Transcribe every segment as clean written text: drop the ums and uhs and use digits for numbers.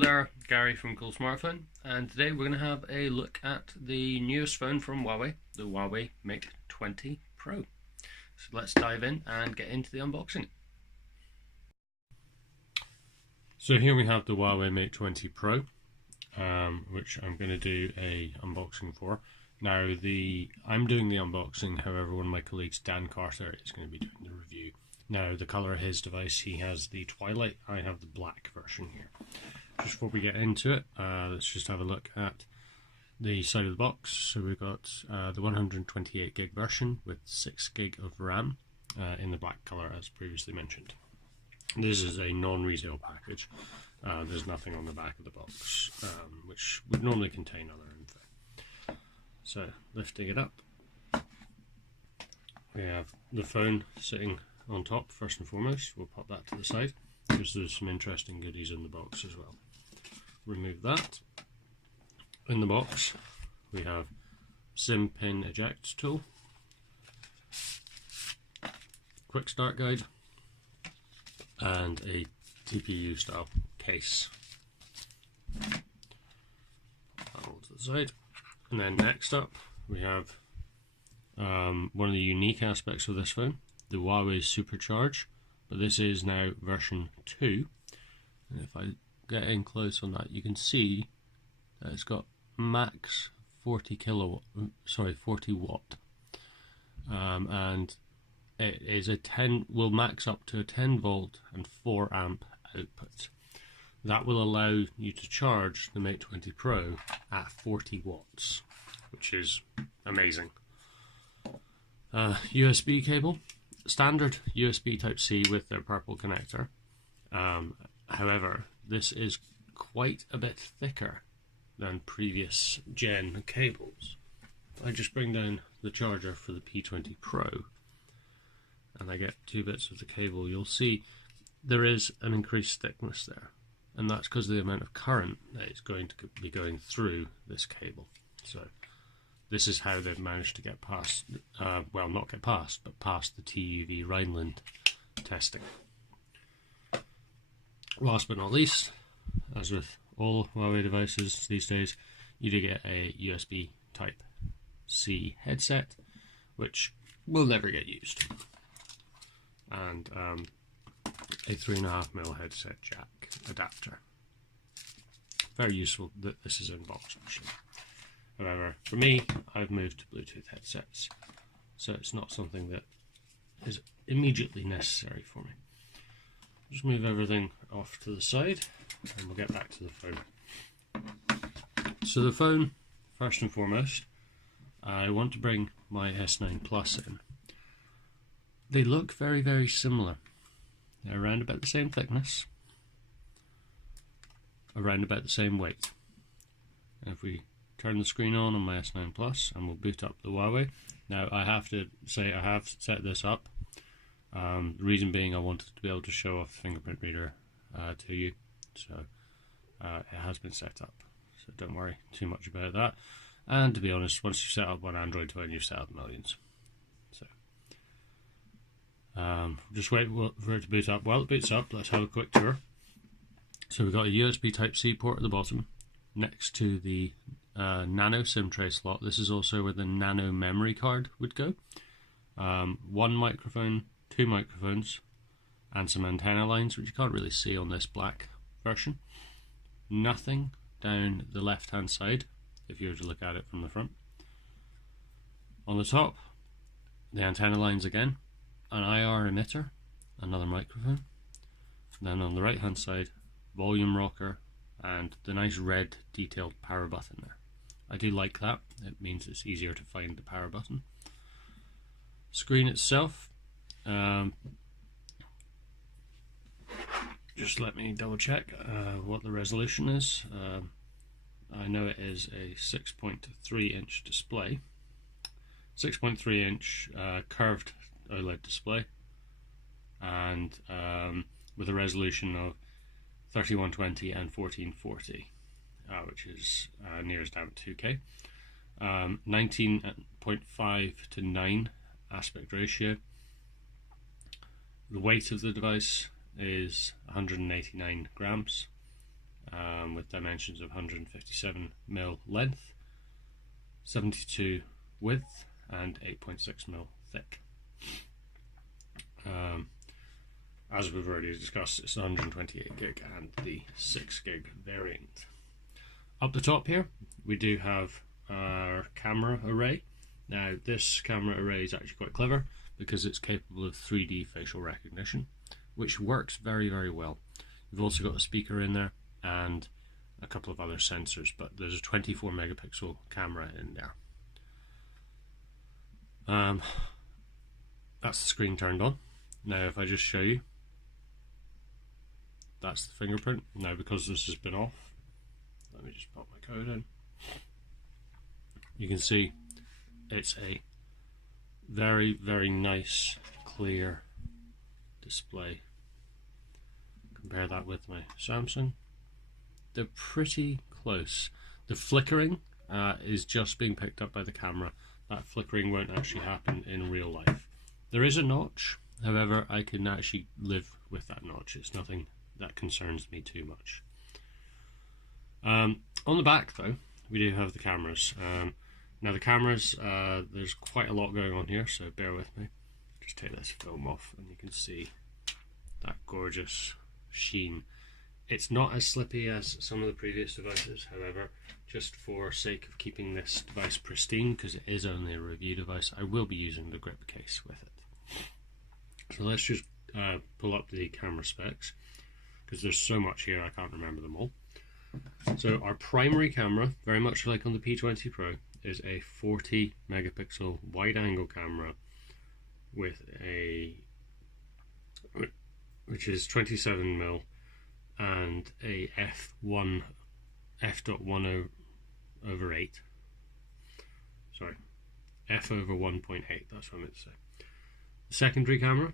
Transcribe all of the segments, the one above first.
there, Gary from Cool Smartphone, and today we're going to have a look at the newest phone from Huawei, the Huawei Mate 20 Pro. So let's dive in and get into the unboxing. So here we have the Huawei Mate 20 Pro, which I'm going to do a unboxing for. Now I'm doing the unboxing, however one of my colleagues, Dan Carter, is going to be doing the review. Now the colour of his device, he has the Twilight, I have the black version here. Just before we get into it, let's just have a look at the side of the box. So we've got the 128 gig version with 6 gig of RAM in the black colour as previously mentioned. This is a non-retail package. There's nothing on the back of the box, which would normally contain other info. So lifting it up, we have the phone sitting on top first and foremost. We'll pop that to the side because there's some interesting goodies in the box as well. Remove that. In the box we have SIM pin eject tool, quick start guide, and a TPU style case. Put that all to the side. And then next up we have one of the unique aspects of this phone, the Huawei Supercharge, but this is now version 2. And if I get in close on that, you can see that it's got max 40 watt, and it is will max up to a 10 volt and 4 amp output. That will allow you to charge the Mate 20 Pro at 40 watts, which is amazing. USB cable, standard USB Type-C with their purple connector. However, this is quite a bit thicker than previous gen cables. If I just bring down the charger for the P20 Pro and I get 2 bits of the cable, you'll see there is an increased thickness there, and that's because of the amount of current that is going to be going through this cable. So this is how they've managed to get past, well, not get past, but past the TÜV Rheinland testing. Last but not least, as with all Huawei devices these days, you do get a USB Type-C headset, which will never get used, and a 3.5mm headset jack adapter. Very useful that this is in box actually. However, for me, I've moved to Bluetooth headsets, so it's not something that is immediately necessary for me. Just move everything off to the side and we'll get back to the phone. So the phone, first and foremost, I want to bring my S9 Plus in. They look very, very similar. They're around about the same thickness, around about the same weight. And if we turn the screen on my S9 Plus and we'll boot up the Huawei. Now I have to say I have set this up. The reason being I wanted to be able to show off the fingerprint reader to you, so it has been set up, so don't worry too much about that. And to be honest, once you set up one Android phone, you've set up millions. So just wait for it to boot up. While it boots up, let's have a quick tour. So we've got a USB Type-C port at the bottom next to the nano SIM tray slot. This is also where the nano memory card would go. 1 microphone, 2 microphones, and some antenna lines, which you can't really see on this black version. Nothing down the left hand side if you were to look at it from the front. On the top, the antenna lines again, an IR emitter, another microphone. Then on the right hand side, volume rocker, and the nice red detailed power button there. I do like that, it means it's easier to find the power button. Screen itself, just let me double check what the resolution is. I know it is a 6.3 inch display, 6.3 inch curved OLED display, and with a resolution of 3120 and 1440, which is nearest down 2K. 19.5 to 9 aspect ratio. The weight of the device is 189 grams, with dimensions of 157mm length, 72 width, and 8.6mm thick. As we've already discussed, it's 128 gig and the 6 gig variant. Up the top here, we do have our camera array. Now, this camera array is actually quite clever because it's capable of 3D facial recognition, which works very, very well. We've also got a speaker in there and a couple of other sensors, but there's a 24 megapixel camera in there. That's the screen turned on. Now if I just show you, that's the fingerprint. Now because this has been off, let me just pop my code in. You can see it's a very, very nice, clear display. Compare that with my Samsung. They're pretty close. The flickering is just being picked up by the camera. That flickering won't actually happen in real life. There is a notch, however, I can actually live with that notch. It's nothing that concerns me too much. On the back though, we do have the cameras. Now the cameras, there's quite a lot going on here, so bear with me. Just take this film off and you can see that gorgeous sheen. It's not as slippy as some of the previous devices, however, just for sake of keeping this device pristine, because it is only a review device, I will be using the grip case with it. So let's just pull up the camera specs, because there's so much here I can't remember them all. So our primary camera, very much like on the P20 Pro, is a 40 megapixel wide angle camera with which is 27mm and a f.10 over 8. Sorry, f over 1.8, that's what I meant to say. The secondary camera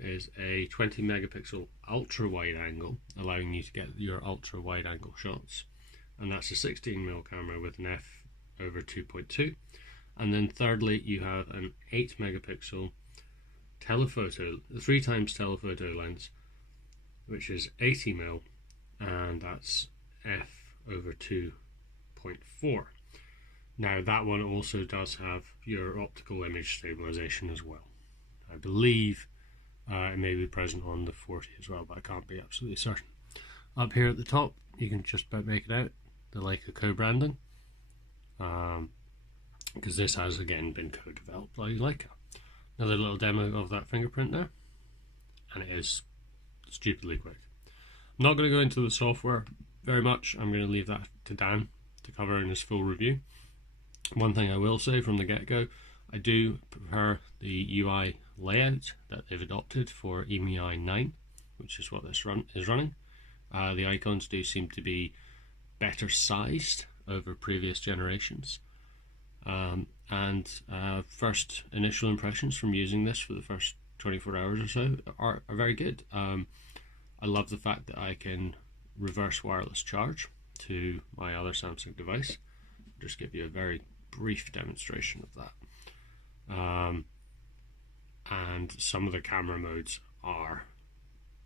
is a 20 megapixel ultra wide angle, allowing you to get your ultra wide angle shots, and that's a 16mm camera with an f over 2.2. And then thirdly, you have an 8 megapixel telephoto, 3 times telephoto lens, which is 80mm, and that's f over 2.4. Now that one also does have your optical image stabilization as well. I believe it may be present on the 40 as well, but I can't be absolutely certain. Up here at the top, you can just about make it out, the Leica co-branding, because this has again been co-developed by Leica. Another little demo of that fingerprint there, and it is stupidly quick. I'm not going to go into the software very much. I'm going to leave that to Dan to cover in his full review. One thing I will say from the get-go, I do prefer the UI layout that they've adopted for EMUI 9, which is what this is running. The icons do seem to be better sized over previous generations. And first initial impressions from using this for the first 24 hours or so are very good. I love the fact that I can reverse wireless charge to my other Samsung device. I'll just give you a very brief demonstration of that. And some of the camera modes are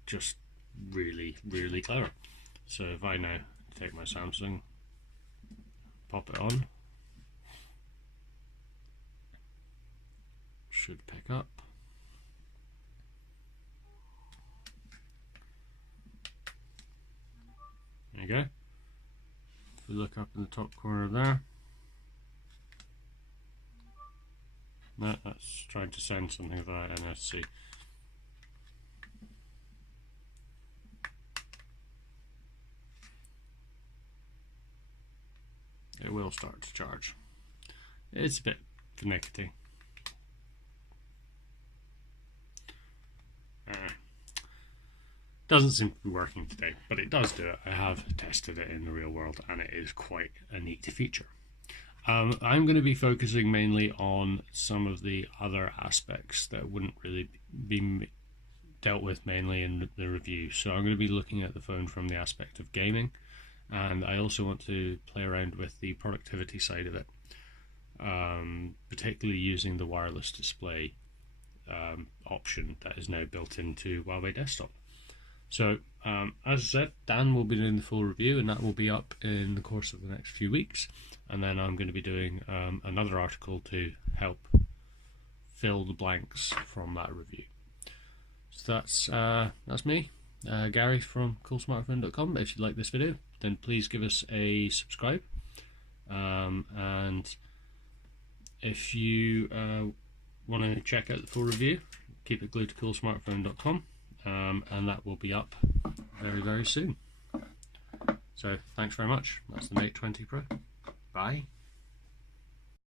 just really, really clever. So if I now take my Samsung, pop it on, should pick up. There you go. If we look up in the top corner there, no, that's trying to send something via NFC. It will start to charge. It's a bit finicky. Doesn't seem to be working today, but it does do it. I have tested it in the real world and it is quite a neat feature. I'm going to be focusing mainly on some of the other aspects that wouldn't really be dealt with mainly in the review. So I'm going to be looking at the phone from the aspect of gaming, and I also want to play around with the productivity side of it, particularly using the wireless display option that is now built into Huawei Desktop. So As I said, Dan will be doing the full review, and that will be up in the course of the next few weeks. And then I'm going to be doing another article to help fill the blanks from that review. So that's me, Gary from coolsmartphone.com. If you like this video, then please give us a subscribe. And if you want to check out the full review, keep it glued to coolsmartphone.com, and that will be up very, very soon. So thanks very much. That's the Mate 20 Pro. Bye.